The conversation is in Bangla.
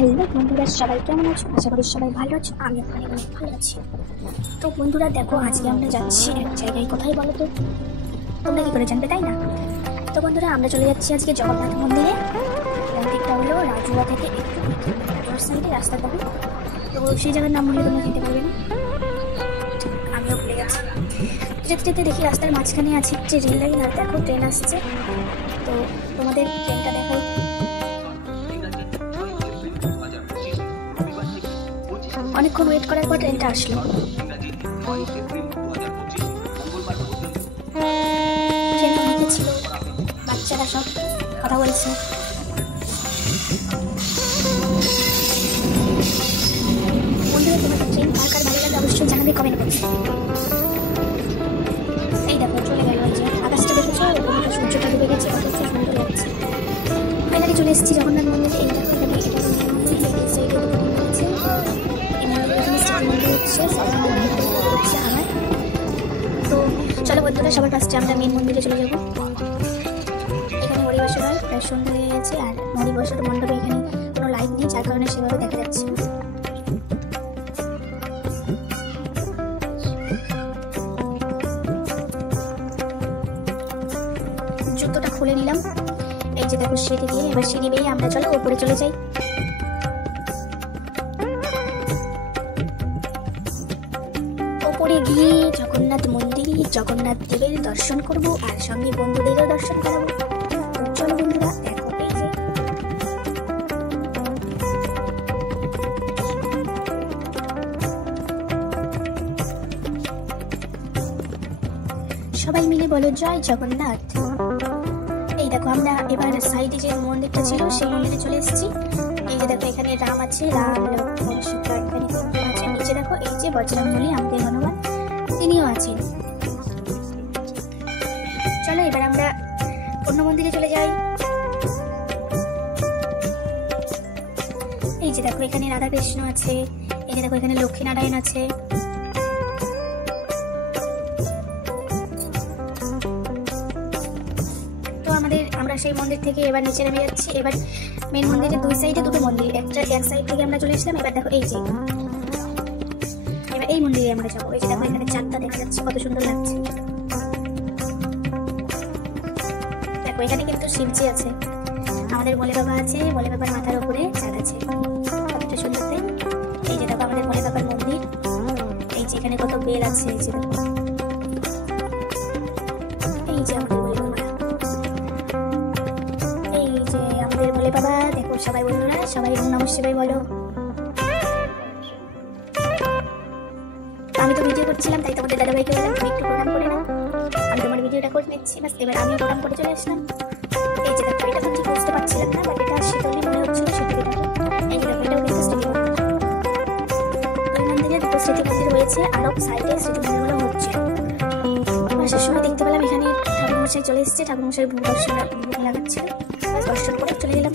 হ্যালো বন্ধুরা, সবাই কেমন আছো? আশা করি সবাই ভালো আছো। আমি অনেক ভালো আছি। তো বন্ধুরা দেখো, আজকে আমরা যাচ্ছি এক জায়গায়। কোথায় বলো তো? তোমরা কি করে জানবে, তাই না? তো বন্ধুরা, আমরা চলে যাচ্ছি আজকে জগন্নাথ মন্দিরে। মন্দিরটা হলো রাজুয়া থেকে একটু রাজুয়ার সাইডে রাস্তা পাবে। তো সেই জায়গার নাম বললে তোমরা চিনতে পারবে না, আমিও ভুলে গেছি। যেতে যেতে দেখি রাস্তার মাঝখানে আছে যে রেল লাইন, আর দেখো ট্রেন আসছে। তো তোমাদের ট্রেনটা দেখাই। অনেকক্ষণ ওয়েট করার পর ট্রেনটা আসলো। ট্রেনে অনেকে ছিল, বাচ্চারা সব কথা বলছে। বন্ধুরা, তোমাদের ট্রেন কার কার ভালো লাগে অবশ্যই জানাবে কমেন্ট বক্সে। এই দেখো চলে গেল, এই যে আকাশটা দেখেছো, সূর্যটা ডুবে গেছে, কত সুন্দর লাগছে। ফাইনালি চলে এসেছি জগন্নাথ মন্দিরে। এই দেখো এখানে তো চলো বন্ধুরা, সবার ফার্স্টে আমরা মেন মন্দিরে চলে যাবো। এখানে হরিবাসর হয়, প্রায় সন্ধ্যা হয়ে গেছে। আর হরিবাসর মণ্ডপে এখানে কোনো লাইট নেই, যার কারণে সেভাবে দেখা যাচ্ছে না। জুতোটা খুলে নিলাম। এই যে দেখো সিঁড়ি দিয়ে, এবার সিঁড়ি বেয়ে আমরা চলো উপরে চলে যাই। উপরে গিয়ে জগন্নাথ মন্দিরে জগন্নাথ দেবের দর্শন করব, আর সঙ্গে বন্ধুদেরও দর্শন করাবো। চলো বন্ধুরা, দেখো এই যে সবাই মিলে বলো জয় জগন্নাথ। এই দেখো আমরা এবার সাইডে যে মন্দিরটা ছিল সেই মন্দিরে চলে এসেছি। এই যে দেখো এখানে রাম আছে, রাম লক্ষ্মণ সীতা এখানে আছে। নিচে দেখো এই যে বজরংবলী আমাদের হনুমান, তিনিও আছেন। চলো এবার আমরা অন্য মন্দিরে চলে যাই। এই যে দেখো এখানে রাধা কৃষ্ণ আছে, এই যে দেখো এখানে লক্ষ্মী নারায়ণ আছে। আমরা সেই মন্দির থেকে এবার নিচে নেমে যাচ্ছি। এবার মেন মন্দিরের দুই সাইডে দুটো মন্দির, এক সাইড থেকে আমরা চলে এসলাম। এবার দেখো এই যে এবার এই মন্দিরে আমরা যাবো। এই যে দেখো এখানে চাঁদটা দেখা যাচ্ছে, কত সুন্দর লাগছে। দেখো এখানে কিন্তু শিবজি আছে, আমাদের ভোলে বাবা আছে, ভোলে বাবার মাথার উপরে চাঁদ আছে, কতটা সুন্দর তাই। এই যে দেখো আমাদের ভোলে বাবার মন্দির। এই যে এখানে কত বেল আছে, এই যে দেখো এই যে আমাদের ভোলে বাবা। ভোলে বাবা দেখো, সবাই বন্ধুরা সবাই নমঃ শিবায় বলো। আমি তো ভিডিও করছিলাম, তাই তোমাদের দাদাভাইকে বললাম তুমি একটু প্রণাম করে নাও। আমি তোমার ভিডিওটা করে নিচ্ছি, বাস এবার আমিও প্রণাম করে চলে আসলাম। এই যে দেখো এটা তো ঠিক বুঝতে পারছিলাম না, বাট এটা শীতলী মনে হচ্ছিল শীতলী। এই যে দেখো এটাও কিন্তু স্মৃতি মন্দির। ওই মন্দিরে দুটো স্মৃতি মন্দির রয়েছে, আরো সাইডে স্মৃতি মন্দিরগুলো হচ্ছে। আসার সময় দেখতে পেলাম এখানে ঠাকুরমশাই চলে এসেছে, ঠাকুরমশাই ভোগ লাগাচ্ছিল, দর্শন করে চলে গেলাম।